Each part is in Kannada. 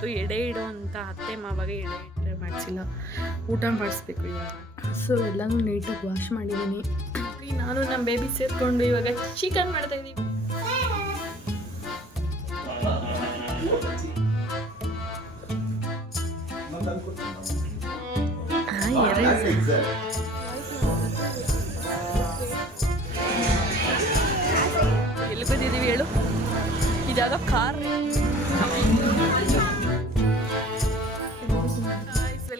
ಇವತ್ತು ಎಡೆ ಇಡೋ ಅಂತ ಅತ್ತೆ ಮಾವಾಗ ಎಡೆ ಇಟ್ಟರೆ ಮಾಡಿಸಿಲ್ಲ. ಊಟ ಮಾಡಿಸ್ಬೇಕು ಇವಾಗ. ಸೊ ಎಲ್ಲನೂ ನೀಟಾಗಿ ವಾಶ್ ಮಾಡಿದ್ದೀನಿ. ನಾನು ನಮ್ಮ ಬೇಬಿ ಸೇರಿಕೊಂಡು ಇವಾಗ ಚಿಕನ್ ಮಾಡ್ತಾ ಇದ್ದೀವಿ ಹಾಂ ಎರಡು ಎಲ್ಲಿ ಬಂದಿದ್ದೀವಿ ಹೇಳು? ಇದ್ಯಾವುದೋ car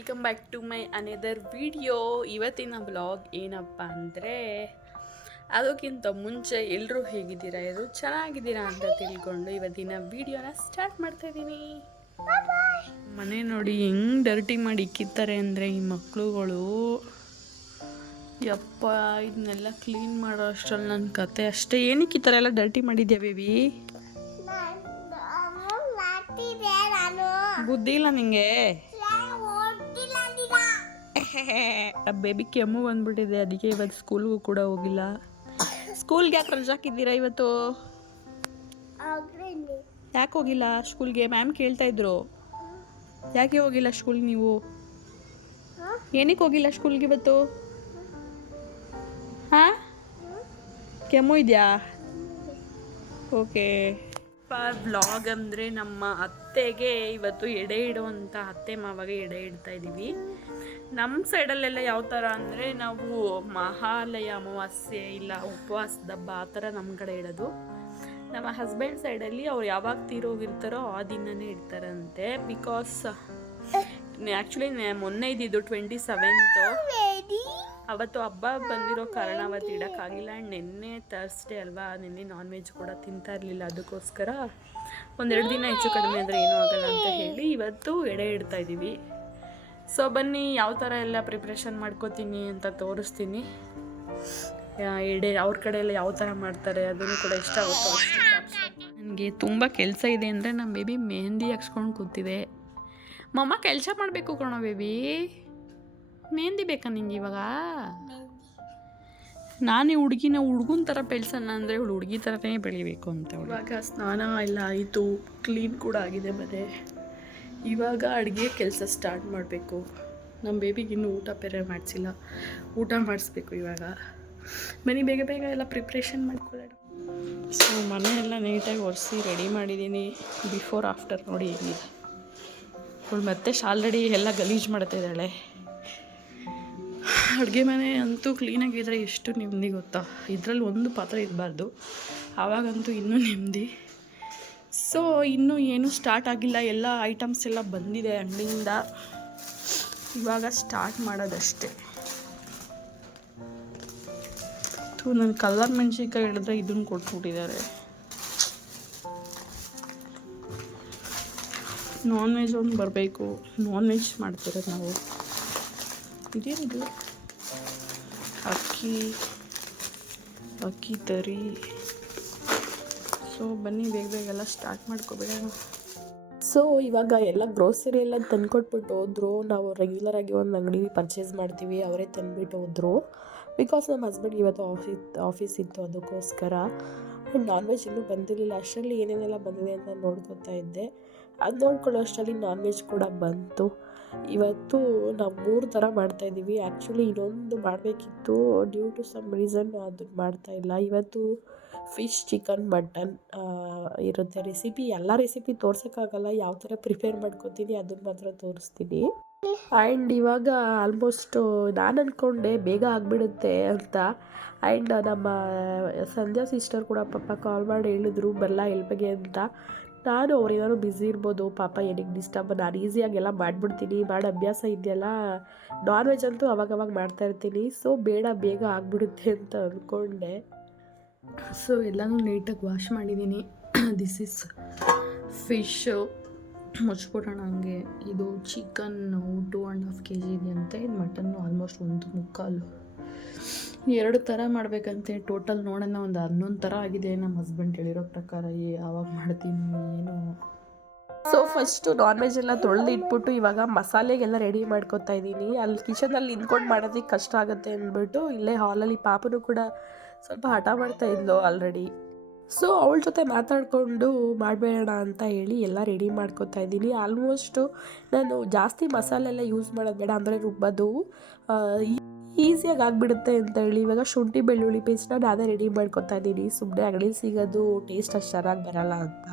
welcome back to my another video ಇವತ್ತಿನ ಬ್ಲಾಗ್ ಏನಪ್ಪ ಅಂದರೆ ಅದಕ್ಕಿಂತ ಮುಂಚೆ ಎಲ್ಲರೂ ಹೇಗಿದ್ದೀರಾ? ಎಲ್ಲರೂ ಚೆನ್ನಾಗಿದ್ದೀರಾ ಅಂತ ತಿಳ್ಕೊಂಡು ಇವತ್ತಿನ ವಿಡಿಯೋನ ಸ್ಟಾರ್ಟ್ ಮಾಡ್ತಾ ಇದ್ದೀನಿ. ಮನೆ ನೋಡಿ ಹೆಂಗ್ ಡರ್ಟಿ ಮಾಡಿ ಇಕ್ಕಿತ್ತಾರೆ ಅಂದರೆ ಈ ಮಕ್ಕಳುಗಳು ಯಪ್ಪ ಇದನ್ನೆಲ್ಲ ಕ್ಲೀನ್ ಮಾಡೋ ಅಷ್ಟ್ರಲ್ಲಿ ನನ್ನ ಕತೆ ಅಷ್ಟೇ. ಏನಕ್ಕೆ ಈ ಥರ ಎಲ್ಲ ಡರ್ಟಿ ಮಾಡಿದ್ಯಾ ಬೇಬಿ ಬುದ್ಧಿ ಇಲ್ಲ ನಿಂಗೆ? ಬೇಬಿ ಕೆಮ್ಮು ಬಂದ್ಬಿಟ್ಟಿದೆ ಅದಕ್ಕೆ ಇವತ್ತು ಸ್ಕೂಲ್ಗೂ ಕೂಡ ಹೋಗಿಲ್ಲ. ಸ್ಕೂಲ್ಗೆ ಯಾಕೆ ರಜಾ ಹಾಕಿದ್ದೀರಾ ಇವತ್ತು? ಯಾಕೆ ಹೋಗಿಲ್ಲ ಸ್ಕೂಲ್ಗೆ ಮ್ಯಾಮ್ ಕೇಳ್ತಾ ಇದ್ರು. ಯಾಕೆ ಹೋಗಿಲ್ಲ ಸ್ಕೂಲ್ಗೆ ನೀವು? ಏನಕ್ಕೆ ಹೋಗಿಲ್ಲ ಸ್ಕೂಲ್ಗೆ ಇವತ್ತು? ಹಾಂ? ಕೆಮ್ಮು ಇದೆಯಾ? ಓಕೆ ವ್ಲಾಗ್ ಅಂದರೆ ನಮ್ಮ ಅತ್ತೆಗೆ ಇವತ್ತು ಎಡೆ ಇಡುವಂಥ ಅತ್ತೆ ಮಾವಾಗ ಎಡೆ ಇಡ್ತಾ ಇದ್ದೀವಿ ನಮ್ಮ ಸೈಡಲ್ಲೆಲ್ಲ ಯಾವ ಥರ ಅಂದರೆ ನಾವು ಮಹಾಲಯ, ಅಮಾವಾಸ್ಯೆ ಇಲ್ಲ ಉಪವಾಸದ ಹಬ್ಬ ಆ ಥರ ನಮ್ಮ ಕಡೆ ಇಡೋದು. ನಮ್ಮ ಹಸ್ಬೆಂಡ್ ಸೈಡಲ್ಲಿ ಅವ್ರು ಯಾವಾಗ ತೀರೋಗಿರ್ತಾರೋ ಆ ದಿನನೇ ಇಡ್ತಾರಂತೆ. ಬಿಕಾಸ್ ಆ್ಯಕ್ಚುಲಿ ಮೊನ್ನೆ ಇದ್ದಿದ್ದು ಟ್ವೆಂಟಿ ಸೆವೆಂತು ಅವತ್ತು ಹಬ್ಬ ಬಂದಿರೋ ಕಾರಣ ಅವತ್ತು ಇಡೋಕ್ಕಾಗಿಲ್ಲ. ಆ್ಯಂಡ್ ನಿನ್ನೆ ಥರ್ಸ್ಡೇ ಅಲ್ವಾ, ನಿನ್ನೆ ನಾನ್ ವೆಜ್ ಕೂಡ ತಿಂತಾ ಇರಲಿಲ್ಲ. ಅದಕ್ಕೋಸ್ಕರ ಒಂದೆರಡು ದಿನ ಹೆಚ್ಚು ಕಡಿಮೆ ಅಂದರೆ ಏನೂ ಆಗಲ್ಲ ಅಂತ ಹೇಳಿ ಇವತ್ತು ಎಡೆ ಇಡ್ತಾ ಇದ್ದೀವಿ. ಸೊ ಬನ್ನಿ, ಯಾವ ಥರ ಎಲ್ಲ ಪ್ರಿಪ್ರೇಷನ್ ಮಾಡ್ಕೋತೀನಿ ಅಂತ ತೋರಿಸ್ತೀನಿ. ಎಡೆ, ಅವ್ರ ಕಡೆ ಎಲ್ಲ ಯಾವ ಥರ ಮಾಡ್ತಾರೆ ಅದನ್ನು ಕೂಡ ಇಷ್ಟ ಆಗುತ್ತೆ ನನಗೆ ತುಂಬ ಕೆಲಸ ಇದೆ ಅಂದರೆ ನಮ್ಮ ಬೇಬಿ ಮೆಹಂದಿ ಹಾಕ್ಸ್ಕೊಂಡು ಕೂತಿದೆ. ಮಮ್ಮ, ಕೆಲಸ ಮಾಡಬೇಕು ಕಣೋ ಬೇಬಿ ಮೆಹಂದಿ ಬೇಕಾ ನಿಂಗೆ ಇವಾಗ? ನಾನೇ ಹುಡುಗಿನ ಹುಡುಗನ ಥರ ಬೆಳೆಸೋಣ ಅಂದರೆ ಇವಳು ಹುಡುಗಿ ಥರನೇ ಬೆಳಿಬೇಕು ಅಂತ ಇವಾಗ ಸ್ನಾನ ಎಲ್ಲ ಆಯಿತು ಕ್ಲೀನ್ ಕೂಡ ಆಗಿದೆ ಮನೆ. ಇವಾಗ ಅಡುಗೆ ಕೆಲಸ ಸ್ಟಾರ್ಟ್ ಮಾಡಬೇಕು. ನಮ್ಮ ಬೇಬಿಗೆ ಇನ್ನೂ ಊಟ ಬೇರೆ ಮಾಡಿಸಿಲ್ಲ. ಊಟ ಮಾಡಿಸ್ಬೇಕು ಇವಾಗ. ಮನೆ ಬೇಗ ಬೇಗ ಎಲ್ಲ ಪ್ರಿಪ್ರೇಷನ್ ಮಾಡ್ಕೊಳ್ಳೋಣ. ಸೊ ಮನೆಯೆಲ್ಲ ನೀಟಾಗಿ ಒರೆಸಿ ರೆಡಿ ಮಾಡಿದ್ದೀನಿ ಬಿಫೋರ್ ಆಫ್ಟರ್ ನೋಡಿ ಹೇಗಿದೆ ಅವಳು ಮತ್ತೆ ಆಲ್ರೆಡಿ ಎಲ್ಲ ಗಲೀಜು ಮಾಡ್ತಾ ಇದ್ದಾಳೆ. ಅಡುಗೆ ಮನೆ ಅಂತೂ ಕ್ಲೀನಾಗಿದ್ದರೆ ಎಷ್ಟು ನೆಮ್ಮದಿ ಗೊತ್ತಾ? ಇದರಲ್ಲಿ ಒಂದು ಪಾತ್ರೆ ಇರಬಾರ್ದು. ಆವಾಗಂತೂ ಇನ್ನೂ ನೆಮ್ಮದಿ. ಸೊ, ಇನ್ನೂ ಏನೂ ಸ್ಟಾರ್ಟ್ ಆಗಿಲ್ಲ. ಎಲ್ಲ ಐಟಮ್ಸ್ ಎಲ್ಲ ಬಂದಿದೆ ಅಂಗಡಿಯಿಂದ. ಇವಾಗ ಸ್ಟಾರ್ಟ್ ಮಾಡೋದಷ್ಟೇ. ಥೂ ನನ್ನ ಕಲ್ಲರ್ ಮೆಣಸಿನ್ಕಾಯಿ ಹಿಡಿದ್ರೆ ಇದನ್ನು ಕೊಟ್ಬಿಟ್ಟಿದ್ದಾರೆ. ನಾನ್ ವೆಜ್ ಒಂದು ಬರಬೇಕು. ನಾನ್ ವೆಜ್ ಮಾಡ್ತಿರೋದು ನಾವು. ಇದೇನಿದು? ಅಕ್ಕಿ ಅಕ್ಕಿ ತರಿ. ಸೊ ಬನ್ನಿ, ಬೇಗ ಬೇಗ ಎಲ್ಲ ಸ್ಟಾರ್ಟ್ ಮಾಡ್ಕೊಬೇಡ ಸೊ ಇವಾಗ ಎಲ್ಲ ಗ್ರೋಸರಿ ಎಲ್ಲ ತಂದುಕೊಟ್ಬಿಟ್ಟು ಹೋದ್ರು. ನಾವು ರೆಗ್ಯುಲರಾಗಿ ಒಂದು ಅಂಗಡಿ ಪರ್ಚೇಸ್ ಮಾಡ್ತೀವಿ, ಅವರೇ ತಂದುಬಿಟ್ಟು ಹೋದ್ರು. ಬಿಕಾಸ್ ನಮ್ಮ ಹಸ್ಬೆಂಡ್ ಇವತ್ತು ಆಫೀಸ್ ಆಫೀಸ್ ಇತ್ತು, ಅದಕ್ಕೋಸ್ಕರ. ನಾನ್ ವೆಜ್ ಇನ್ನೂ ಬಂದಿರಲಿಲ್ಲ. ಅಷ್ಟರಲ್ಲಿ ಏನೇನೆಲ್ಲ ಬಂದಿದೆ ಅಂತ ನೋಡ್ಕೊತಾ ಇದ್ದೆ. ಅದು ನೋಡ್ಕೊಳ್ಳೋ ಅಷ್ಟರಲ್ಲಿ ನಾನ್ ವೆಜ್ ಕೂಡ ಬಂತು. ಇವತ್ತು ನಾವು ಮೂರು ಥರ ಮಾಡ್ತಾಯಿದ್ದೀವಿ ಆ್ಯಕ್ಚುಲಿ ಇನ್ನೊಂದು ಮಾಡಬೇಕಿತ್ತು. ಡ್ಯೂ ಟು ಸಮ್ ರೀಸನ್ ಅದನ್ನು ಮಾಡ್ತಾ ಇಲ್ಲ. ಇವತ್ತು ಫಿಶ್ ಚಿಕನ್ ಮಟನ್ ಇರುತ್ತೆ ರೆಸಿಪಿ ಎಲ್ಲ ರೆಸಿಪಿ ತೋರ್ಸೋಕ್ಕಾಗಲ್ಲ. ಯಾವ ಥರ ಪ್ರಿಪೇರ್ ಮಾಡ್ಕೊತೀನಿ ಅದನ್ನ ಮಾತ್ರ ತೋರಿಸ್ತೀನಿ. ಆ್ಯಂಡ್ ಇವಾಗ ಆಲ್ಮೋಸ್ಟು ನಾನು ಅಂದ್ಕೊಂಡೆ ಬೇಗ ಆಗಿಬಿಡುತ್ತೆ ಅಂತ. ಆ್ಯಂಡ್ ನಮ್ಮ ಸಂಧ್ಯಾ ಸಿಸ್ಟರ್ ಕೂಡ ಪಾಪ ಕಾಲ್ ಮಾಡಿ ಹೇಳಿದ್ರು ಬರಲ್ಲ ಎಲ್ಬಗೆ ಅಂತ. ನಾನು ಅವ್ರೇನಾದ್ರು ಬ್ಯುಸಿ ಇರ್ಬೋದು, ಪಾಪ ಏನಿಗೆ ಡಿಸ್ಟರ್ಬ್ ನಾನು ಈಸಿಯಾಗೆಲ್ಲ ಮಾಡಿಬಿಡ್ತೀನಿ. ಮಾಡೋ ಅಭ್ಯಾಸ ಇದೆಯಲ್ಲ ನಾನ್ ವೆಜ್ ಅಂತೂ ಅವಾಗವಾಗ ಮಾಡ್ತಾ ಇರ್ತೀನಿ. ಸೊ ಬೇಡ, ಬೇಗ ಆಗಿಬಿಡುತ್ತೆ ಅಂತ ಅಂದ್ಕೊಂಡೆ ಸೊ ಎಲ್ಲನೂ ನೀಟಾಗಿ ವಾಶ್ ಮಾಡಿದ್ದೀನಿ. ದಿಸ್ ಇಸ್ ಫಿಶ್ಶು ಮುಚ್ಬಿಡೋಣ ಹಂಗೆ. ಇದು chicken two and half K G ಇದೆಯಂತೆ. ಇದು ಮಟನ್ನು ಆಲ್ಮೋಸ್ಟ್ ಒಂದು ಮುಕ್ಕಾಲು. ಎರಡು ಥರ ಮಾಡಬೇಕಂತೆ. ಟೋಟಲ್ ನೋಡೋಣ ಒಂದು ಹನ್ನೊಂದು ಥರ ಆಗಿದೆ. ನಮ್ಮ ಹಸ್ಬೆಂಡ್ ಹೇಳಿರೋ ಪ್ರಕಾರ ಯಾವಾಗ ಮಾಡ್ತೀನಿ, ಏನು? ಸೊ ಫಸ್ಟು ನಾನ್ ವೆಜ್ ಎಲ್ಲ ತೊಳೆದು ಇಟ್ಬಿಟ್ಟು ಇವಾಗ ಮಸಾಲೆಗೆಲ್ಲ ರೆಡಿ ಮಾಡ್ಕೊತಾ ಇದ್ದೀನಿ. ಅಲ್ಲಿ ಕಿಚನಲ್ಲಿ ನಿಂತ್ಕೊಂಡು ಮಾಡೋದಕ್ಕೆ ಕಷ್ಟ ಆಗುತ್ತೆ ಅಂದ್ಬಿಟ್ಟು, ಇಲ್ಲೇ ಹಾಲಲ್ಲಿ ಪಾಪನು ಕೂಡ ಸ್ವಲ್ಪ ಹಠ ಮಾಡ್ತಾ ಇದ್ಲು ಆಲ್ರೆಡಿ ಸೊ ಅವಳ ಜೊತೆ ಮಾತಾಡಿಕೊಂಡು ಮಾಡಬೇಡ ಅಂತ ಹೇಳಿ ಎಲ್ಲ ರೆಡಿ ಮಾಡ್ಕೊತಾ ಇದ್ದೀನಿ. ಆಲ್ಮೋಸ್ಟು ನಾನು ಜಾಸ್ತಿ ಮಸಾಲೆ ಎಲ್ಲ ಯೂಸ್ ಮಾಡೋದು ಬೇಡ ಅಂದರೆ ರುಬ್ಬೋದು. ಈಸಿಯಾಗಿ ಆಗಿಬಿಡುತ್ತೆ ಅಂತ ಹೇಳಿ ಇವಾಗ ಶುಂಠಿ ಬೆಳ್ಳುಳ್ಳಿ ಪೇಸ್ಟ್ನ ನಾನೇ ರೆಡಿ ಮಾಡ್ಕೊತಾ ಇದ್ದೀನಿ. ಸುಮ್ಮನೆ ಅಂಗಡಿ ಸಿಗೋದು ಟೇಸ್ಟ್ ಅಷ್ಟು ಚೆನ್ನಾಗಿ ಬರಲ್ಲ ಅಂತ.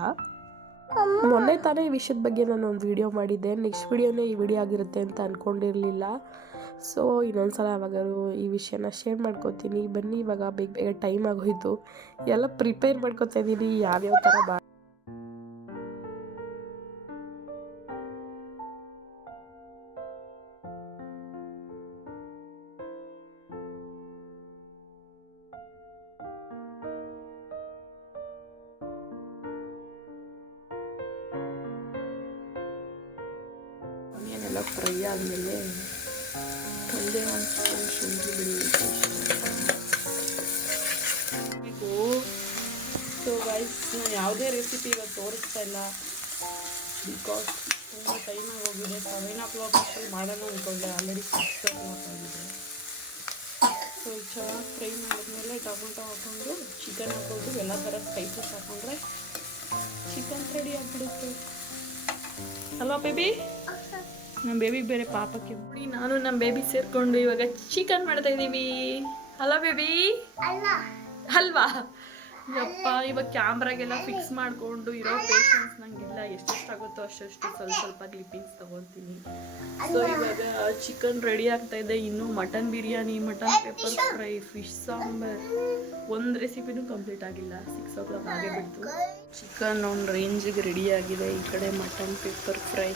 ಮೊನ್ನೆ ತಾನೇ ಈ ವಿಷಯದ ಬಗ್ಗೆ ನಾನು ಒಂದು ವಿಡಿಯೋ ಮಾಡಿದ್ದೆ. ನೆಕ್ಸ್ಟ್ ವಿಡಿಯೋನೇ ಈ ವಿಡಿಯೋ ಆಗಿರುತ್ತೆ ಅಂತ ಅಂದ್ಕೊಂಡಿರಲಿಲ್ಲ ಸೊ ಇನ್ನೊಂದ್ಸಲ ಯಾವಾಗಾದ್ರು ಈ ವಿಷಯನ ಶೇರ್ ಮಾಡ್ಕೋತೀನಿ. ಬನ್ನಿ ಇವಾಗ ಬೇಗ ಬೇಗ ಟೈಮ್ ಆಗೋಯ್ತು. ಎಲ್ಲ ಪ್ರಿಪೇರ್ ಮಾಡ್ಕೊತಾ ಇದ್ದೀನಿ ಯಾವ್ಯಾವ ಥರ ಬಾ ಎಲ್ಲ ಫ್ರೈ ಆದಮೇಲೆ ಒಂದೇ ಒಂದು ಸ್ಪೂನ್ ಶುಂಠಿ ಬೆಳ್ಳುಳ್ಳಿ ಸೊ ಗೈಸ್ ನಾನು ಯಾವುದೇ ರೆಸಿಪಿ ಇವಾಗ ತೋರಿಸ್ತಾ ಇಲ್ಲ. ಬಿಕಾಸ್ ತುಂಬ ಟೈಮ್ ಆಗೋಗಿದೆ. ಸೆವೆನ್ ಓ ಕ್ಲಾಕ್ ಅಷ್ಟರಲ್ಲಿ ಮಾಡೋಣ ಅಂದ್ಕೊಂಡೆ ಆಲ್ರೆಡಿ ಸಿಕ್ಸ್ ಓ ಕ್ಲಾಕ್ ಆಗಿದೆ ಸೊ ಚೆನ್ನಾಗಿ ಫ್ರೈ ಮಾಡಿದ್ಮೇಲೆ ಟೊಮೊಟೊ ಹಾಕೊಂಡು ಚಿಕನ್ ಹಾಕೊಂಡು ಎಲ್ಲ ಥರ ಸ್ಪೈಸಸ್ ಹಾಕೊಂಡ್ರೆ ಚಿಕನ್ ರೆಡಿ ಆಗಿಬಿಡುತ್ತೆ. ಅಲ್ವಾ ಬೇಬಿ ನಮ್ಮ ಬೇಬಿಗೆ ಬೇರೆ ಪಾಪಕ್ಕೆ. ನೋಡಿ ನಾನು ನಮ್ಮ ಬೇಬಿ ಸೇರ್ಕೊಂಡು ಇವಾಗ ಚಿಕನ್ ಮಾಡ್ತಾ ಇದ್ದೀವಿ ಅಲ್ಲ ಬೇಬಿ ಅಲ್ವಾ? ಯಪ್ಪ ಇವಾಗ ಕ್ಯಾಮ್ರಾಗೆಲ್ಲ ಫಿಕ್ಸ್ ಮಾಡ್ಕೊಂಡು ಇರೋ ಪೇಷನ್ಸ್ ನಂಗಿಲ್ಲ. ಎಷ್ಟೆಷ್ಟಾಗುತ್ತೋ ಅಷ್ಟಷ್ಟು ಸ್ವಲ್ಪ ಸ್ವಲ್ಪ ಕ್ಲಿಪ್ಪಿಂಗ್ಸ್ ತಗೊಳ್ತೀನಿ. ಸೊ ಇವಾಗ ಚಿಕನ್ ರೆಡಿ ಆಗ್ತಾ ಇದೆ. ಇನ್ನು mutton biryani mutton pepper fry fish sambar. ಒಂದು ರೆಸಿಪಿನೂ ಕಂಪ್ಲೀಟ್ ಆಗಿಲ್ಲ. ಸಿಕ್ಸ್ ಓ ಕ್ಲಾಕ್ ಆಗೇ ಬಿಡ್ತು. ಚಿಕನ್ ಒಂದು ರೇಂಜಿಗೆ ರೆಡಿ ಆಗಿದೆ. ಈ ಕಡೆ ಮಟನ್ ಪೆಪ್ಪರ್ ಫ್ರೈ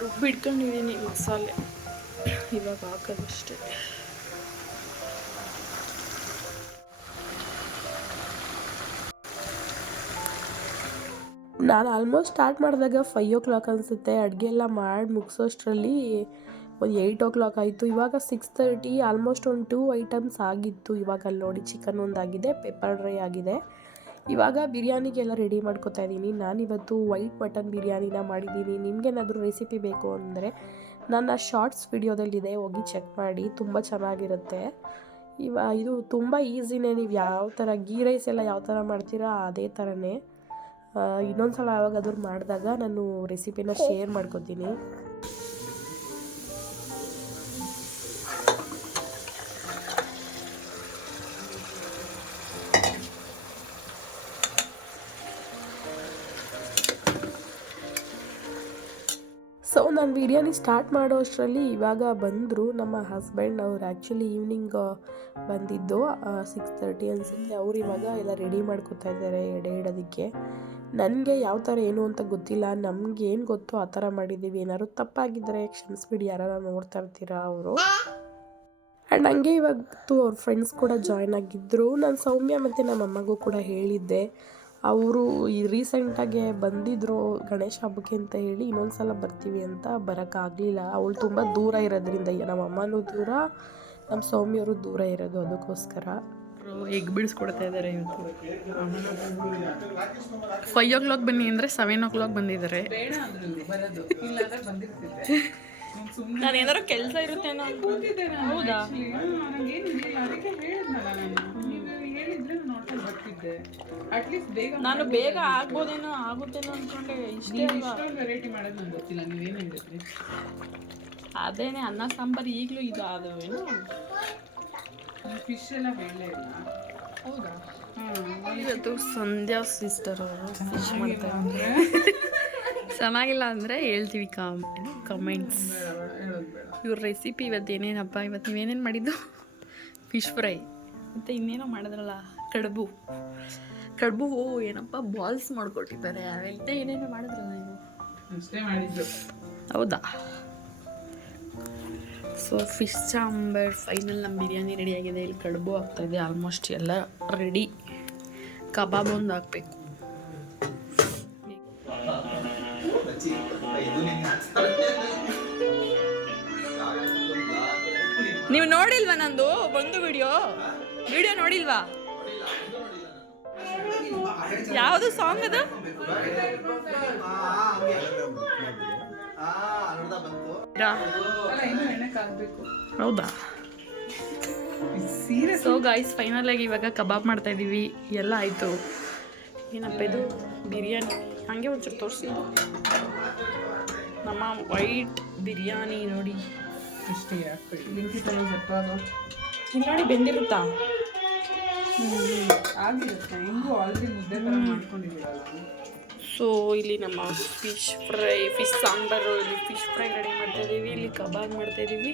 ರುಬ್ಬಿಟ್ಕೊಂಡಿದ್ದೀನಿ ಮಸಾಲೆ. ಇವಾಗ ಹಾಕೋದಷ್ಟೇ ನಾನು ಆಲ್ಮೋಸ್ಟ್ ಸ್ಟಾರ್ಟ್ ಮಾಡಿದಾಗ ಫೈವ್ ಓ ಕ್ಲಾಕ್ ಅನಿಸುತ್ತೆ. ಅಡುಗೆ ಎಲ್ಲ ಮಾಡಿ ಮುಗಿಸೋಷ್ಟರಲ್ಲಿ ಒಂದು ಏಯ್ಟ್ ಓ ಕ್ಲಾಕ್ ಆಯಿತು. ಇವಾಗ ಸಿಕ್ಸ್ ತರ್ಟಿ ಆಲ್ಮೋಸ್ಟ್ ಒಂದು ಟೂ ಐಟಮ್ಸ್ ಆಗಿತ್ತು. ಇವಾಗ ಅಲ್ಲಿ ನೋಡಿ ಚಿಕನ್ ಒಂದಾಗಿದೆ ಪೆಪ್ಪರ್ ಡ್ರೈ ಆಗಿದೆ. ಇವಾಗ ಬಿರಿಯಾನಿಗೆಲ್ಲ ರೆಡಿ ಮಾಡ್ಕೊತಾ ಇದ್ದೀನಿ. ನಾನಿವತ್ತು ವೈಟ್ ಮಟನ್ ಬಿರಿಯಾನಿನ ಮಾಡಿದ್ದೀನಿ. ನಿಮಗೇನಾದರೂ ರೆಸಿಪಿ ಬೇಕು ಅಂದರೆ ನನ್ನ ಶಾರ್ಟ್ಸ್ ವಿಡಿಯೋದಲ್ಲಿದೆ ಹೋಗಿ ಚೆಕ್ ಮಾಡಿ. ತುಂಬ ಚೆನ್ನಾಗಿರುತ್ತೆ. ಇವ ಇದು ತುಂಬ ಈಸಿನೇ ನೀವು ಯಾವ ಥರ ಗೀ ರೈಸ್ ಎಲ್ಲ ಯಾವ ಥರ ಮಾಡ್ತೀರಾ ಅದೇ ಥರನೇ ಇನ್ನೊಂದು ಸಲ ಯಾವಾಗಾದ್ರೂ ಮಾಡಿದಾಗ ನಾನು ರೆಸಿಪಿನ ಶೇರ್ ಮಾಡ್ಕೊತೀನಿ. ನಾನು ಬಿರಿಯಾನಿ ಸ್ಟಾರ್ಟ್ ಮಾಡೋ ಅಷ್ಟರಲ್ಲಿ ಇವಾಗ ಬಂದರು ನಮ್ಮ ಹಸ್ಬೆಂಡ್ ಅವ್ರು ಆ್ಯಕ್ಚುಲಿ ಈವ್ನಿಂಗ್ ಬಂದಿದ್ದು ಸಿಕ್ಸ್ ತರ್ಟಿ ಅನಿಸುತ್ತೆ. ಅವ್ರು ಇವಾಗ ಎಲ್ಲ ರೆಡಿ ಮಾಡ್ಕೊತಾ ಇದ್ದಾರೆ ಎಡೆ ಇಡೋದಕ್ಕೆ. ನನಗೆ ಯಾವ ಥರ ಏನು ಅಂತ ಗೊತ್ತಿಲ್ಲ. ನಮ್ಗೆ ಏನು ಗೊತ್ತೋ ಆ ಥರ ಮಾಡಿದ್ದೀವಿ. ಏನಾದ್ರು ತಪ್ಪಾಗಿದ್ದರೆ ಕ್ಷಮಿಸ್ಬಿಡಿ. ಯಾರು ನೋಡ್ತಾ ಇರ್ತೀರಾ ಅವರು? ಆ್ಯಂಡ್ ಹಂಗೆ ಇವತ್ತು ಅವ್ರ ಫ್ರೆಂಡ್ಸ್ ಕೂಡ ಜಾಯ್ನ್ ಆಗಿದ್ದರು ನಾನು ಸೌಮ್ಯ ಮತ್ತು ನಮ್ಮ ಅಮ್ಮಗೂ ಕೂಡ ಹೇಳಿದ್ದೆ. ಅವರು ಈ ರೀಸೆಂಟಾಗೆ ಬಂದಿದ್ದರು ಗಣೇಶ ಹಬ್ಬಕ್ಕೆ ಅಂತ ಹೇಳಿ ಇನ್ನೊಂದು ಸಲ ಬರ್ತೀವಿ ಅಂತ ಬರೋಕ್ಕಾಗಲಿಲ್ಲ ಅವಳು ತುಂಬ ದೂರ ಇರೋದ್ರಿಂದ ಈಗ ನಮ್ಮ ಅಮ್ಮನೂ ದೂರ ನಮ್ಮ ಸ್ವಾಮಿಯವರು ದೂರ ಇರೋದು ಅದಕ್ಕೋಸ್ಕರ. ಎಗ್ ಬಿಡಿಸ್ಕೊಡ್ತಾ ಇದ್ದಾರೆ ಇವತ್ತು. ಫೈವ್ ಓ ಕ್ಲಾಕ್ ಬನ್ನಿ ಅಂದರೆ ಸೆವೆನ್ ಓ ಕ್ಲಾಕ್ ಬಂದಿದ್ದಾರೆ ಬೇಡ ಅಂದ್ರಲ್ಲಿ ಬರೋದು ಇಲ್ಲಾಂದ್ರೆ ಬಂದಿರ್ತಿದ್ದೆ ನಾನು ಏನಾದ್ರು ಕೆಲಸ ಇರುತ್ತೆ ಹೌದಾ? ನೋಡ್ಕೊಂಡು ಬರ್ತಿದ್ದೆ. ಅಟ್ಲೀಸ್ಟ್ ಬೇಗ ನಾನು ಬೇಗ ಆಗ್ಬೋದೇನೋ ಆಗುತ್ತೇನೋ ಅನ್ಕೊಂಡೆ ಇಷ್ಟೇ ಅಲ್ವಾ? ಇಷ್ಟೊಂದು ವೆರೈಟಿ ಮಾಡೋದು ನಂಗೆ ಗೊತ್ತಿಲ್ಲ. ನೀವೇನು ಹೇಳಿದ್ರಿ ಅದೇನೆ ಅನ್ನ ಸಾಂಬಾರು ಈಗಲೂ ಇದು ಅದು ಏನು ಫಿಶ್ ಎಲ್ಲ ಬೇಳೆ ಇಲ್ಲ. ಹೌದಾ? ಇವತ್ತು ಸಂಧ್ಯಾ ಸಿಸ್ಟರ್ ಅವರು ಫಿಶ್ ಮಾಡ್ತಾರೆ ಚೆನ್ನಾಗಿಲ್ಲ ಅಂದರೆ ಹೇಳ್ತೀವಿ ಕಾಮ್ ಕಮೆಂಟ್ಸ್ ಇವ್ರ ರೆಸಿಪಿ ಇವತ್ತು ಏನೇನಪ್ಪ? ಇವತ್ತು ನೀವೇನೇನು ಮಾಡಿದ್ದು? ಫಿಶ್ ಫ್ರೈ ಮತ್ತು ಇನ್ನೇನೋ ಮಾಡಿದ್ರಲ್ಲ? ಕಡುಬು. ಕಡುಬು ಏನಪ್ಪ ಬಾಲ್ಸ್ ಮಾಡಿಕೊಟ್ಟಿದ್ದಾರೆ. ಅವೆಲ್ಲ ಏನೇನು ಮಾಡಿದ್ರಲ್ಲ ನೀವು? ಹೌದಾ? ಸೊ ಫಿಶ್ ಸಾಂಬಾರ್ ಫೈನಲ್ ನಮ್ಮ ಬಿರಿಯಾನಿ ರೆಡಿ ಆಗಿದೆ. ಇಲ್ಲಿ ಕಡುಬು ಆಗ್ತಾಯಿದೆ ಆಲ್ಮೋಸ್ಟ್ ಎಲ್ಲ ರೆಡಿ ಕಬಾಬ್ ಒಂದು ಹಾಕ್ಬೇಕು. ನೀವು ನೋಡಿಲ್ವಾ ನಂದು? ಒಂದು ವಿಡಿಯೋ ವಿಡಿಯೋ ನೋಡಿಲ್ವಾ? ಯಾವುದು ಸಾಂಗ್ ಅದು? ಹೌದಾ? ಸೊ ಗಾಯ್ಸ್ ಫೈನಲ್ ಆಗಿ ಇವಾಗ ಕಬಾಬ್ ಮಾಡ್ತಾ ಇದೀವಿ. ಎಲ್ಲ ಆಯಿತು. ಏನಪ್ಪ ಇದು? ಬಿರಿಯಾನಿ. ಹಾಗೆ ಒಂಚೂರು ತೋರಿಸಿ ನಮ್ಮ ವೈಟ್ ಬಿರಿಯಾನಿ ನೋಡಿ. ಅಷ್ಟೇ ನೋಡಿ ಬೆಂದಿರುತ್ತಾ? ಸೊ ಇಲ್ಲಿ ನಮ್ಮ ಫಿಶ್ ಫ್ರೈ ಫಿಶ್ ಸಾಂಬಾರು ಇಲ್ಲಿ ಫಿಶ್ ಫ್ರೈ ರೆಡಿ ಮಾಡ್ತಾ ಇದೀವಿ ಇಲ್ಲಿ ಕಬಾಬ್ ಮಾಡ್ತಾ ಇದೀವಿ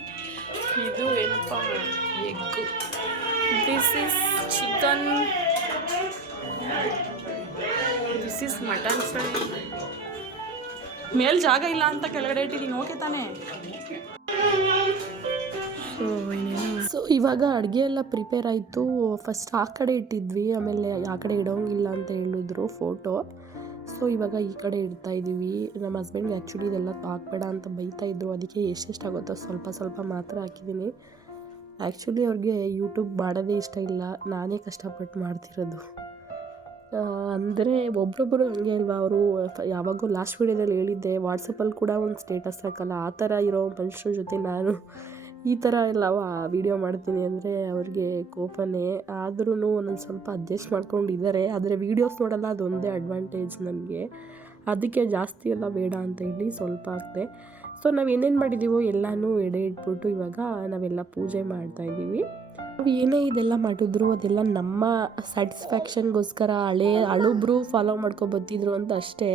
ಇದು ಏನಪ್ಪ? Egg this is chicken this is mutton fry ಮೇಲ್ ಜಾಗ ಇಲ್ಲ ಅಂತ ಕೆಳಗಡೆ ಇಟ್ಟಿದ್ದೀನಿ. ಓಕೆ ತಾನೇ? ಇವಾಗ ಅಡುಗೆ ಎಲ್ಲ ಪ್ರಿಪೇರ್ ಆಯಿತು. ಫಸ್ಟ್ ಆ ಕಡೆ ಇಟ್ಟಿದ್ವಿ, ಆಮೇಲೆ ಆ ಕಡೆ ಇಡೋಂಗಿಲ್ಲ ಅಂತ ಹೇಳಿದ್ರು ಫೋಟೋ ಸೊ ಇವಾಗ ಈ ಕಡೆ ಇಡ್ತಾ ಇದ್ದೀವಿ ನಮ್ಮ ಹಸ್ಬೆಂಡ್ಗೆ ಆ್ಯಕ್ಚುಲಿ ಇದೆಲ್ಲ ಹಾಕ್ಬೇಡ ಅಂತ ಬೈತಾ ಇದ್ರು. ಅದಕ್ಕೆ ಎಷ್ಟೆಷ್ಟಾಗುತ್ತೋ ಸ್ವಲ್ಪ ಸ್ವಲ್ಪ ಮಾತ್ರ ಹಾಕಿದ್ದೀನಿ. ಆ್ಯಕ್ಚುಲಿ ಅವ್ರಿಗೆ ಯೂಟ್ಯೂಬ್ ಮಾಡೋದೇ ಇಷ್ಟ ಇಲ್ಲ. ನಾನೇ ಕಷ್ಟಪಟ್ಟು ಮಾಡ್ತಿರೋದು. ಅಂದರೆ ಒಬ್ರೊಬ್ಬರು ಹಂಗೆ ಅಲ್ವಾ ಅವರು ಯಾವಾಗೂ ಲಾಸ್ಟ್ ವೀಡಿಯೋದಲ್ಲಿ ಹೇಳಿದ್ದೆ ವಾಟ್ಸಪ್ಪಲ್ಲಿ ಕೂಡ ಒಂದು ಸ್ಟೇಟಸ್ ಹಾಕಲ್ಲ. ಆ ಥರ ಇರೋ ಮನುಷ್ಯರ ಜೊತೆ ನಾನು ಈ ಥರ ಎಲ್ಲ ವೀಡಿಯೋ ಮಾಡ್ತೀನಿ ಅಂದರೆ ಅವ್ರಿಗೆ ಕೋಪನೇ. ಆದ್ರೂ ಒಂದೊಂದು ಸ್ವಲ್ಪ ಅಡ್ಜಸ್ಟ್ ಮಾಡ್ಕೊಂಡಿದ್ದಾರೆ. ಆದರೆ ವೀಡಿಯೋಸ್ ನೋಡಲ್ಲ ಅದೊಂದೇ ಅಡ್ವಾಂಟೇಜ್ ನನಗೆ. ಅದಕ್ಕೆ ಜಾಸ್ತಿ ಎಲ್ಲ ಬೇಡ ಅಂತ ಹೇಳಿ ಸ್ವಲ್ಪ ಆಗ್ತೆ ಸೊ ನಾವು ಏನೇನು ಮಾಡಿದ್ದೀವೋ ಎಲ್ಲನೂ ಎಡೆ ಇಟ್ಬಿಟ್ಟು ಇವಾಗ ನಾವೆಲ್ಲ ಪೂಜೆ ಮಾಡ್ತಾ ಇದ್ದೀವಿ. ನಾವು ಏನೇ ಇದೆಲ್ಲ ಮಾಡಿದ್ರು ಅದೆಲ್ಲ ನಮ್ಮ ಸ್ಯಾಟಿಸ್ಫ್ಯಾಕ್ಷನ್ಗೋಸ್ಕರ ಹಳೆ ಹಳುಬ್ರು ಫಾಲೋ ಮಾಡ್ಕೊ ಬಂದಿದ್ರು ಅಂತ ಅಷ್ಟೇ,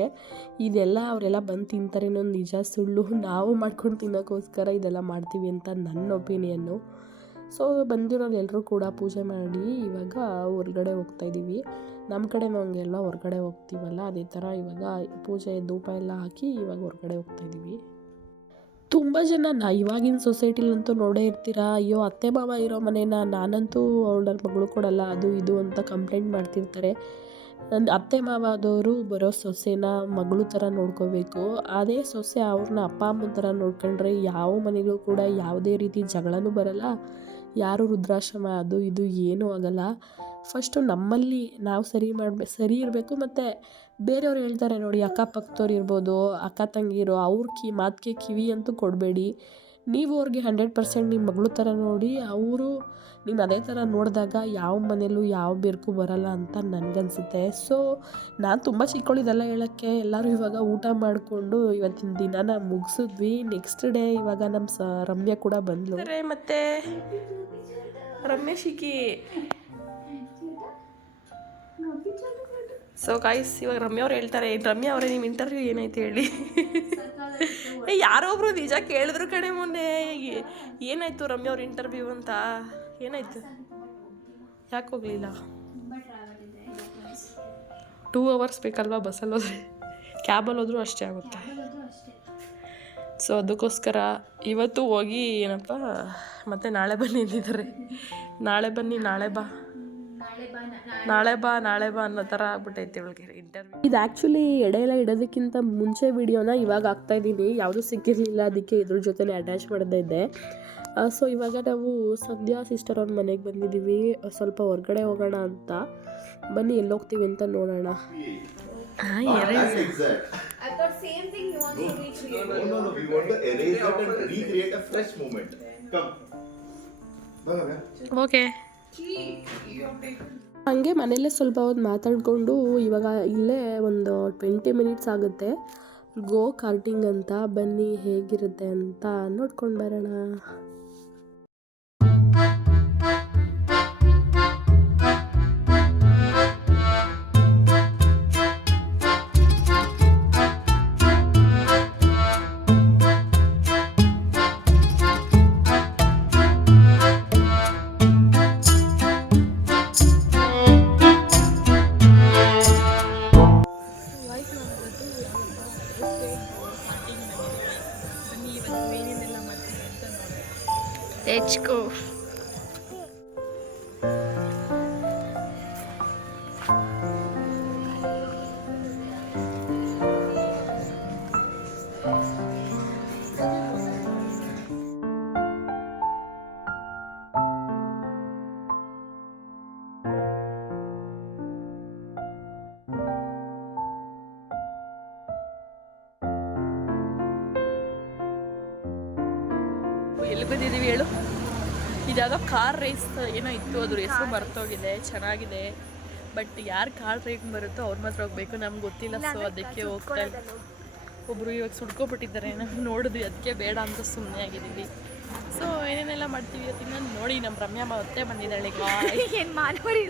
ಇದೆಲ್ಲ ಅವರೆಲ್ಲ ಬಂದು ತಿಂತಾರೆ ಅನ್ನೋದು ನಿಜ. ಸುಳ್ಳು ನಾವು ಮಾಡ್ಕೊಂಡು ತಿನ್ನೋಕ್ಕೋಸ್ಕರ ಇದೆಲ್ಲ ಮಾಡ್ತೀವಿ ಅಂತ ನನ್ನ ಒಪಿನಿಯನ್ನು ಸೊ ಬಂದಿರೋರು ಎಲ್ಲರೂ ಕೂಡ ಪೂಜೆ ಮಾಡಿ ಇವಾಗ ಹೊರ್ಗಡೆ ಹೋಗ್ತಾ ಇದ್ದೀವಿ ನಮ್ಮ ಕಡೆ ಹಂಗೆಲ್ಲ ಹೊರ್ಗಡೆ ಹೋಗ್ತೀವಲ್ಲ, ಅದೇ ಥರ ಇವಾಗ ಪೂಜೆ ಧೂಪ ಎಲ್ಲ ಹಾಕಿ ಇವಾಗ ಹೊರ್ಗಡೆ ಹೋಗ್ತಾ ಇದ್ದೀವಿ ತುಂಬ ಜನ ನಾ ಇವಾಗಿನ ಸೊಸೈಟಿಲಂತೂ ನೋಡೇ ಇರ್ತೀರ, ಅಯ್ಯೋ ಅತ್ತೆ ಮಾವ ಇರೋ ಮನೇನ ನಾನಂತೂ ಅವಳ ಮಗಳು ಕೊಡಲ್ಲ, ಅದು ಇದು ಅಂತ ಕಂಪ್ಲೇಂಟ್ ಮಾಡ್ತಿರ್ತಾರೆ. ನನ್ನ ಅತ್ತೆ ಮಾವ ಆದವರು ಬರೋ ಸೊಸೆನ ಮಗಳು ಥರ ನೋಡ್ಕೋಬೇಕು, ಅದೇ ಸೊಸೆ ಅವ್ರನ್ನ ಅಪ್ಪ ಅಮ್ಮನ ಥರ ನೋಡ್ಕೊಂಡ್ರೆ ಯಾವ ಮನೆಗೂ ಕೂಡ ಯಾವುದೇ ರೀತಿ ಜಗಳನೂ ಬರಲ್ಲ, ಯಾರು ವೃದ್ಧಾಶ್ರಮ ಅದು ಇದು ಏನೂ ಆಗಲ್ಲ. ಫಸ್ಟು ನಮ್ಮಲ್ಲಿ ನಾವು ಸರಿ ಮಾಡಬೇಕು ಸರಿ ಇರಬೇಕು ಮತ್ತು ಬೇರೆಯವ್ರು ಹೇಳ್ತಾರೆ ನೋಡಿ ಅಕ್ಕಪಕ್ಕದವ್ರು ಇರ್ಬೋದು, ಅಕ್ಕ ತಂಗಿರು, ಅವ್ರ ಕಿ, ಮಾತಿಗೆ ಕಿವಿ ಅಂತೂ ಕೊಡಬೇಡಿ. ನೀವು ಅವ್ರಿಗೆ ಹಂಡ್ರೆಡ್ ಪರ್ಸೆಂಟ್ ನಿಮ್ಮ ಮಗಳು ಥರ ನೋಡಿ, ಅವರು ನೀನು ಅದೇ ಥರ ನೋಡಿದಾಗ ಯಾವ ಮನೇಲೂ ಯಾವ ಬಿರುಕು ಬರಲ್ಲ ಅಂತ ನನಗನ್ಸುತ್ತೆ. ಸೊ ನಾನು ತುಂಬ ಚಿಕ್ಕವಳಿದೆಲ್ಲ ಹೇಳೋಕ್ಕೆ, ಎಲ್ಲರೂ ಇವಾಗ ಊಟ ಮಾಡಿಕೊಂಡು ಇವತ್ತಿನ ದಿನನ ಮುಗಿಸಿದ್ವಿ. ನೆಕ್ಸ್ಟ್ ಡೇ ಇವಾಗ ನಮ್ಮ ಸ, ರಮ್ಯ ಕೂಡ ಬಂದ್ಲು. ಮತ್ತೆ ರಮ್ಯಶಿಕಿ ಸೊ ಗಾಯ್ಸ್ ಇವಾಗ ರಮ್ಯ ಅವ್ರು ಹೇಳ್ತಾರೆ, ರಮ್ಯ ಅವರೇ ನಿಮ್ಮ ಇಂಟರ್ವ್ಯೂ ಏನಾಯ್ತು ಹೇಳಿ. ಏ, ಯಾರೋ ಒಬ್ರು ನಿಜ ಕೇಳಿದ್ರು ಕಡೆ ಮೊನ್ನೆ. ಏನಾಯ್ತು ರಮ್ಯ ಅವ್ರ ಇಂಟರ್ವ್ಯೂ ಅಂತ? ಏನಾಯ್ತು? ಯಾಕೆ ಹೋಗ್ಲಿಲ್ಲ? ಟೂ ಅವರ್ಸ್ ಬೇಕಲ್ವಾ ಬಸ್ಸಲ್ಲಿ ಹೋದ್ರೆ? ಕ್ಯಾಬಲ್ಲಿ ಹೋದ್ರೂ ಅಷ್ಟೇ ಆಗುತ್ತೆ. ಸೊ ಅದಕ್ಕೋಸ್ಕರ ಇವತ್ತು ಹೋಗಿ ಏನಪ್ಪ, ಮತ್ತೆ ನಾಳೆ ಬನ್ನಿ ಅಂದಿದ್ದಾರೆ. ನಾಳೆ ಬನ್ನಿ, ನಾಳೆ ಬಾ. ನಾಳೆ ಬಾ ನಾಳೆ ಬಾ ಅನ್ನೋ ಥರ ಆಗ್ಬಿಟ್ಟೈತಿ ಇವಳಿಗೆ ಇಂಟರ್ವ್ಯೂ ಇದು ಆ್ಯಕ್ಚುಲಿ ಎಡೆ ಎಲ್ಲ ಇಡೋದಕ್ಕಿಂತ ಮುಂಚೆ ವಿಡಿಯೋನ ಇವಾಗ ಆಗ್ತಾ ಇದ್ದೀನಿ ಯಾವುದೂ ಸಿಕ್ಕಿರಲಿಲ್ಲ ಅದಕ್ಕೆ ಇದ್ರ ಜೊತೆ ಅಟ್ಯಾಚ್ ಮಾಡ್ತಾ ಇದ್ದೆ ಸೊ ಇವಾಗ ನಾವು ಸದ್ಯ ಸಿಸ್ಟರ್ ಅವ್ರ ಮನೆಗೆ ಬಂದಿದ್ದೀವಿ ಸ್ವಲ್ಪ ಹೊರಗಡೆ ಹೋಗೋಣ ಅಂತ ಬನ್ನಿ ಎಲ್ಲಿ ಹೋಗ್ತೀವಿ ಅಂತ ನೋಡೋಣ. I thought same thing you want to recreate. No, no, no. We want to erase that and recreate a fresh moment. Come. Bye, bye. Okay ಹಂಗೆ ಮನೇಲೇ ಸ್ವಲ್ಪ ಹೊತ್ತು ಮಾತಾಡಿಕೊಂಡು ಇವಾಗ ಇಲ್ಲೇ ಒಂದು ಟ್ವೆಂಟಿ ಮಿನಿಟ್ಸ್ ಆಗುತ್ತೆ. ಗೋ ಕಾರ್ಟಿಂಗ್ ಅಂತ ಬನ್ನಿ ಹೇಗಿರುತ್ತೆ ಅಂತ ನೋಡ್ಕೊಂಡು ಬರೋಣ. Let's go. ಇತ್ತು ಅದ್ರ ಹೆಸರು ಮರ್ತೋಗಿದೆ ಚೆನ್ನಾಗಿದೆ. ಬಟ್ ಯಾರು ಕಾರ್ ರೇಟ್ ಬರುತ್ತೋ ಅವ್ರ ಮಾತ್ರ ಹೋಗ್ಬೇಕು ನಮ್ಗೆ ಗೊತ್ತಿಲ್ಲ ಸೊ ಅದಕ್ಕೆ ಹೋಗ್ತಾ ಒಬ್ಬರು ಇವಾಗ ಸುಡ್ಕೊಬಿಟ್ಟಿದ್ದಾರೆ ನಾವು ನೋಡಿದ್ವಿ ಅದಕ್ಕೆ ಬೇಡ ಅಂತ ಸುಮ್ಮನೆ ಆಗಿದ್ದೀವಿ. ಸೊ ಏನೇನೆಲ್ಲ ಮಾಡ್ತೀವಿ ಅದನ್ನ ನೋಡಿ ನಮ್ಮ ರಮ್ಯಾ ಮತ್ತೆ ಬಂದಿದ್ದಾಳೆ ಏನ್ ಮಾನವರಿ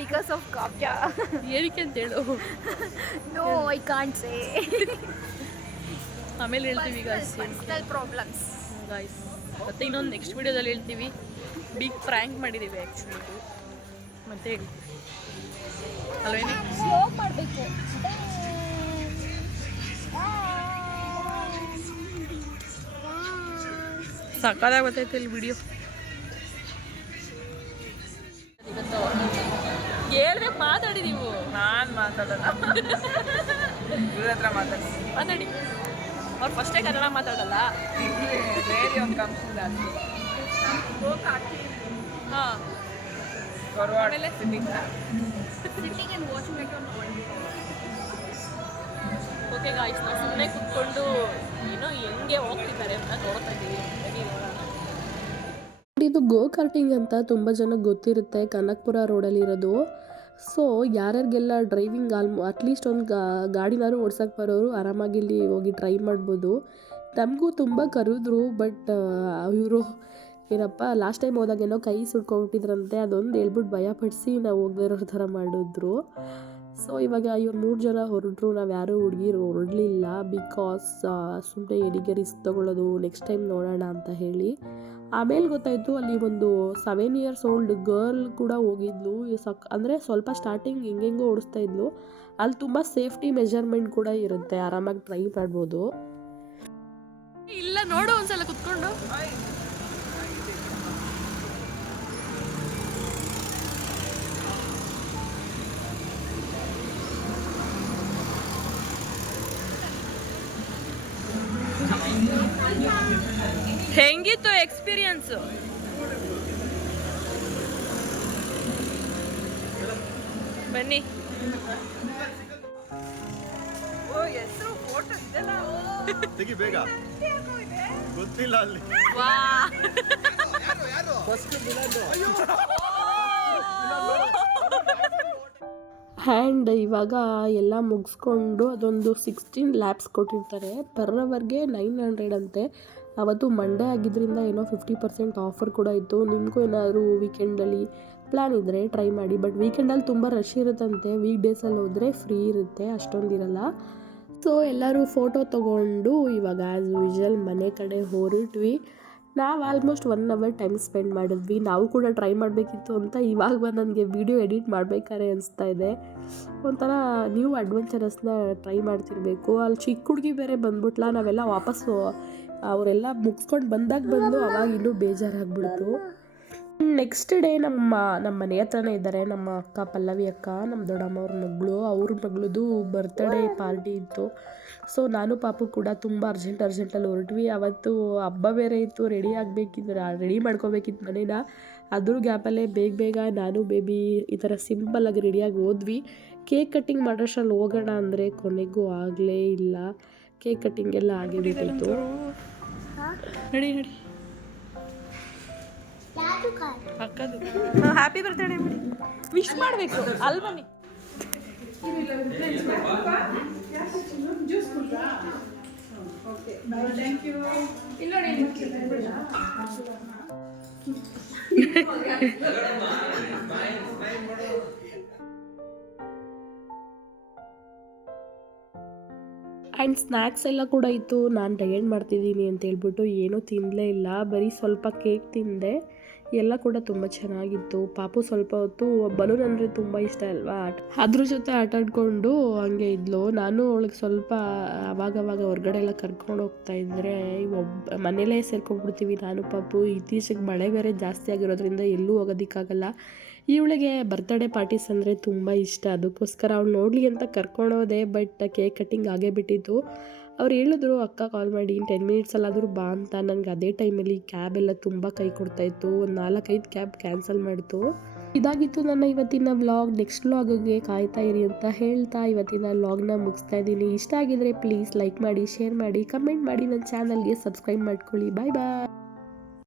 ಬಿಕಾಸ್ ಆಫ್ ಕಾಪ್ಯ ಏನಕ್ಕೆ ಅಂತ ಹೇಳು. ನೋ ಐ ಕಾಂಟ್ ಸೇ ಆಮೇಲೆ ಹೇಳ್ತೀವಿ ಪರ್ಸನಲ್ ಪ್ರಾಬ್ಲಮ್ಸ್ ಗಾಯ್ಸ್ ಮತ್ತೆ ಇನ್ನೊಂದು ನೆಕ್ಸ್ಟ್ ವಿಡಿಯೋದಲ್ಲಿ ಹೇಳ್ತೀವಿ. ಬಿಗ್ ಪ್ರ್ಯಾಂಕ್ ಮಾಡಿದ್ದೀವಿ ಆ್ಯಕ್ಚುಲಿ ಇದು. ಮತ್ತೆ ಹೇಳಿ. ಅಲ್ವೇನೆ ಸ್ಲೋ ಮಾಡಬೇಕು. ಸಕ್ಕದಾಗಿ ಗೊತ್ತೈತೆ ಇಲ್ಲಿ ವಿಡಿಯೋ ಹೇಳಿದ್ರೆ ಮಾತಾಡಿ ನೀವು. ನಾನು ಮಾತಾಡಲ್ಲ. ಇವ್ರ ಹತ್ರ ಮಾತಾಡಿ. ಮಾತಾಡಿ. ಅವ್ರು ಫಸ್ಟೇ ಕನ್ನಡ ಮಾತಾಡಲ್ಲ. ಬೇರೆ ಒಂದು ಕಂಪ್ನಿ ಹಾಂ forward sitting and watching like okay guys ನಾವು ಸುಮ್ಮನೆ ಕುತ್ಕೊಂಡು, ಏನೋ ಹೆಂಗೆ ಹೋಗ್ತಿದ್ದಾರೆ ಅಂತ ನೋಡ್ತಾ ಇದ್ದೀವಿ ಇದು ಗೋ ಕಾರ್ಟಿಂಗ್ ಅಂತ ತುಂಬ ಜನ ಗೊತ್ತಿರುತ್ತೆ, ಕನಕ್ಪುರ ರೋಡಲ್ಲಿರೋದು ಸೊ ಯಾರ್ಯಾರಿಗೆಲ್ಲ ಡ್ರೈವಿಂಗ್ ಆಲ್ಮೋ ಅಟ್ಲೀಸ್ಟ್ ಒಂದು ಗಾಡಿನಾರು ಓಡ್ಸೋಕ್ಕೆ ಬರೋರು ಆರಾಮಾಗಿ ಇಲ್ಲಿ ಹೋಗಿ ಟ್ರೈ ಮಾಡ್ಬೋದು. ನಮಗೂ ತುಂಬ ಕರೆದ್ರು ಬಟ್ ಇವರು ಏನಪ್ಪ ಲಾಸ್ಟ್ ಟೈಮ್ ಹೋದಾಗ ಏನೋ ಕೈ ಸುಟ್ಕೊಂಡ್ಬಿಟ್ಟಿದ್ರಂತೆ, ಅದೊಂದು ಹೇಳ್ಬಿಟ್ಟು ಭಯಪಡಿಸಿ ನಾವು ಹೋಗದೇ ಇರೋ ಥರ ಮಾಡಿದ್ರು. ಸೊ ಇವಾಗ ಇವ್ರು ಮೂರು ಜನ ಹೊರಟರು, ನಾವು ಯಾರೂ ಹುಡುಗಿರು ಹೊರಡಲಿಲ್ಲ. ಬಿಕಾಸ್ ಸುಮ್ಮನೆ ಎಡಿಗೆ ರಿಸ್ಕ್ ತೊಗೊಳ್ಳೋದು ನೆಕ್ಸ್ಟ್ ಟೈಮ್ ನೋಡೋಣ ಅಂತ ಹೇಳಿ. ಆಮೇಲೆ ಗೊತ್ತಾಯಿತು, ಅಲ್ಲಿ ಒಂದು ಸೆವೆನ್ ಇಯರ್ಸ್ ಓಲ್ಡ್ ಗರ್ಲ್ ಕೂಡ ಹೋಗಿದ್ಲು. ಸಕ್, ಅಂದರೆ ಸ್ವಲ್ಪ ಸ್ಟಾರ್ಟಿಂಗ್ ಹೆಂಗೆಂಗೋ ಓಡಿಸ್ತಾ ಇದ್ಲು. ಅಲ್ಲಿ ತುಂಬ ಸೇಫ್ಟಿ ಮೆಜರ್ಮೆಂಟ್ ಕೂಡ ಇರುತ್ತೆ, ಆರಾಮಾಗಿ ಟ್ರೈ ಮಾಡ್ಬೋದು. ಇಲ್ಲ, ನೋಡು ಒಂದ್ಸಲ ಕುತ್ಕೊಂಡು. ಹೆಂಗಿತ್ತು ಎಕ್ಸ್ಪೀರಿಯನ್ಸ್? ಬನ್ನಿ. ಓ ಹೆಸರು ಫೋಟೋ ಇದೆಲ್ಲ ತೆಗಿ ಬೇಗ. ಗೊತ್ತಿಲ್ಲ ಅಲ್ಲಿ. ವಾ. ಆ್ಯಂಡ್ ಇವಾಗ ಎಲ್ಲ ಮುಗಿಸ್ಕೊಂಡು ಅದೊಂದು ಸಿಕ್ಸ್ಟೀನ್ ಲ್ಯಾಬ್ಸ್ ಕೊಟ್ಟಿರ್ತಾರೆ. ಪರ್ ಅವರ್ಗೆ ನೈನ್ ಹಂಡ್ರೆಡ್ ಅಂತೆ. ಅವತ್ತು ಮಂಡೇ ಆಗಿದ್ದರಿಂದ ಏನೋ ಫಿಫ್ಟಿ ಪರ್ಸೆಂಟ್ ಆಫರ್ ಕೂಡ ಇತ್ತು. ನಿಮಗೂ ಏನಾದರೂ ವೀಕೆಂಡಲ್ಲಿ ಪ್ಲ್ಯಾನ್ ಇದ್ದರೆ ಟ್ರೈ ಮಾಡಿ. ಬಟ್ ವೀಕೆಂಡಲ್ಲಿ ತುಂಬ ರಶ್ ಇರುತ್ತಂತೆ. ವೀಕ್ ಡೇಸಲ್ಲಿ ಹೋದರೆ ಫ್ರೀ ಇರುತ್ತೆ, ಅಷ್ಟೊಂದಿರಲ್ಲ. ಸೊ ಎಲ್ಲರೂ ಫೋಟೋ ತೊಗೊಂಡು ಇವಾಗ ಆ್ಯಸ್ ಯೂಶಲ್ ಮನೆ ಕಡೆ ಹೊರಟ್ವಿ. ನಾವು almost one hour time spend ಮಾಡಿದ್ವಿ. ನಾವು ಕೂಡ ಟ್ರೈ ಮಾಡಬೇಕಿತ್ತು ಅಂತ ಇವಾಗ ನನಗೆ ವೀಡಿಯೋ ಎಡಿಟ್ ಮಾಡಬೇಕಾರೆ ಅನಿಸ್ತಾ ಇದೆ. ಒಂಥರ ನ್ಯೂ ಅಡ್ವೆಂಚರಸ್ನ ಟ್ರೈ ಮಾಡ್ತಿರಬೇಕು. ಅಲ್ಲಿ ಚಿಕ್ಕ ಹುಡುಗಿ ಬೇರೆ ಬಂದ್ಬಿಟ್ಲ, ನಾವೆಲ್ಲ ವಾಪಸ್ಸು ಅವರೆಲ್ಲ ಮುಗಿಸ್ಕೊಂಡು ಬಂದಾಗ ಬಂದು ಅವಾಗ ಇನ್ನೂ ಬೇಜಾರಾಗ್ಬಿಡ್ತು. ನೆಕ್ಸ್ಟ್ ಡೇ ನಮ್ಮ ನಮ್ಮ ಮನೆ ಹತ್ರನೇ ಇದ್ದಾರೆ, ನಮ್ಮ ಅಕ್ಕ ಪಲ್ಲವಿ ಅಕ್ಕ, ನಮ್ಮ ದೊಡ್ಡಮ್ಮ ಅವ್ರ ಮಗಳು, ಅವ್ರ ಮಗಳದು ಬರ್ತ್ಡೇ ಪಾರ್ಟಿ ಇತ್ತು. ಸೊ ನಾನು ಪಾಪು ಕೂಡ ತುಂಬ ಅರ್ಜೆಂಟ್ ಅರ್ಜೆಂಟಲ್ಲಿ ಹೊರಟ್ವಿ. ಅವತ್ತು ಹಬ್ಬ ಬೇರೆ ಇತ್ತು ರೆಡಿ ಆಗಬೇಕಿದ್ರೆ ರೆಡಿ ಮಾಡ್ಕೋಬೇಕಿತ್ತು ಮನೇನ. ಅದ್ರ ಗ್ಯಾಪಲ್ಲೇ ಬೇಗ ಬೇಗ ನಾನು ಬೇಬಿ ಈ ಥರ ಸಿಂಪಲ್ಲಾಗಿ ರೆಡಿಯಾಗಿ ಹೋದ್ವಿ. ಕೇಕ್ ಕಟ್ಟಿಂಗ್ ಮಾಡೋಷ್ಟ್ರಲ್ಲಿ ಹೋಗೋಣ ಅಂದರೆ ಕೊನೆಗೂ ಆಗಲೇ ಇಲ್ಲ. ಕೇಕ್ ಕಟ್ಟಿಂಗ್ ಎಲ್ಲ ಆಗೇ ಬಿಟ್ಟಿತ್ತು. ನಡಿ ನಡಿ. ಅಕ್ಕದು ಹ್ಯಾಪಿ ಬರ್ತಡೇ ಮಾಡಿ ವಿಶ್ ಮಾಡಬೇಕು. ಅಲ್ಲಿ ಬನ್ನಿ ಆ್ಯಂಡ್ ಸ್ನ್ಯಾಕ್ಸ್ ಎಲ್ಲ ಕೂಡ ಇತ್ತು. ನಾನು ಡಯಟ್ ಮಾಡ್ತಿದ್ದೀನಿ ಅಂತ ಹೇಳ್ಬಿಟ್ಟು ಏನೂ ತಿನ್ನಲೇ ಇಲ್ಲ. ಬರೀ ಸ್ವಲ್ಪ ಕೇಕ್ ತಿಂದೆ. ಎಲ್ಲ ಕೂಡ ತುಂಬ ಚೆನ್ನಾಗಿತ್ತು. ಪಾಪು ಸ್ವಲ್ಪ ಹೊತ್ತು ಬಲೂನ್ ಅಂದರೆ ತುಂಬ ಇಷ್ಟ ಅಲ್ವಾ? ಅದ್ರ ಜೊತೆ ಆಟ ಆಡ್ಕೊಂಡು ಹಂಗೆ ಇದ್ಲು. ನಾನು ಅವಳಿಗೆ ಸ್ವಲ್ಪ ಅವಾಗವಾಗ ಹೊರಗಡೆ ಎಲ್ಲ ಕರ್ಕೊಂಡು ಹೋಗ್ತಾ ಇದ್ದರೆ ಒಬ್ಬ ಮನೇಲೇ ಸೇರ್ಕೊಂಡ್ಬಿಡ್ತೀವಿ ನಾನು ಪಾಪು. ಇತ್ತೀಚೆಗೆ ಮಳೆ ಬೇರೆ ಜಾಸ್ತಿ ಆಗಿರೋದ್ರಿಂದ ಎಲ್ಲೂ ಹೋಗೋದಕ್ಕಾಗಲ್ಲ. ಇವಳಿಗೆ ಬರ್ತ್ಡೇ ಪಾರ್ಟೀಸ್ ಅಂದರೆ ತುಂಬ ಇಷ್ಟ. ಅದಕ್ಕೋಸ್ಕರ ಅವ್ಳು ನೋಡಲಿ ಅಂತ ಕರ್ಕೊಂಡೋದೆ ಬಟ್ ಕೇಕ್ ಕಟ್ಟಿಂಗ್ ಆಗೇ ಬಿಟ್ಟಿತ್ತು. ಅವ್ರು ಹೇಳಿದ್ರು, ಅಕ್ಕ ಕಾಲ್ ಮಾಡಿ ಟೆನ್ ಮಿನಿಟ್ಸಲ್ಲಾದರೂ ಬಾ ಅಂತ. ನನಗೆ ಅದೇ ಟೈಮಲ್ಲಿ ಕ್ಯಾಬ್ ಎಲ್ಲ ತುಂಬ ಕೈ ಕೊಡ್ತಾಯಿತ್ತು ಒಂದು ನಾಲ್ಕೈದು ಕ್ಯಾಬ್ ಕ್ಯಾನ್ಸಲ್ ಮಾಡಿತು. ಇದಾಗಿತ್ತು ನನ್ನ ಇವತ್ತಿನ ವ್ಲಾಗ್ ನೆಕ್ಸ್ಟ್ ವ್ಲಾಗ್ಗೆ ಕಾಯ್ತಾ ಇರಿ ಅಂತ ಹೇಳ್ತಾ ಇವತ್ತಿನ ವ್ಲಾಗ್ನ ಮುಗಿಸ್ತಾ ಇದ್ದೀನಿ. ಇಷ್ಟ ಆಗಿದ್ರೆ ಪ್ಲೀಸ್ ಲೈಕ್ ಮಾಡಿ ಶೇರ್ ಮಾಡಿ ಕಮೆಂಟ್ ಮಾಡಿ ನನ್ನ ಚಾನಲ್ಗೆ ಸಬ್ಸ್ಕ್ರೈಬ್ ಮಾಡ್ಕೊಳ್ಳಿ. ಬಾಯ್ ಬಾಯ್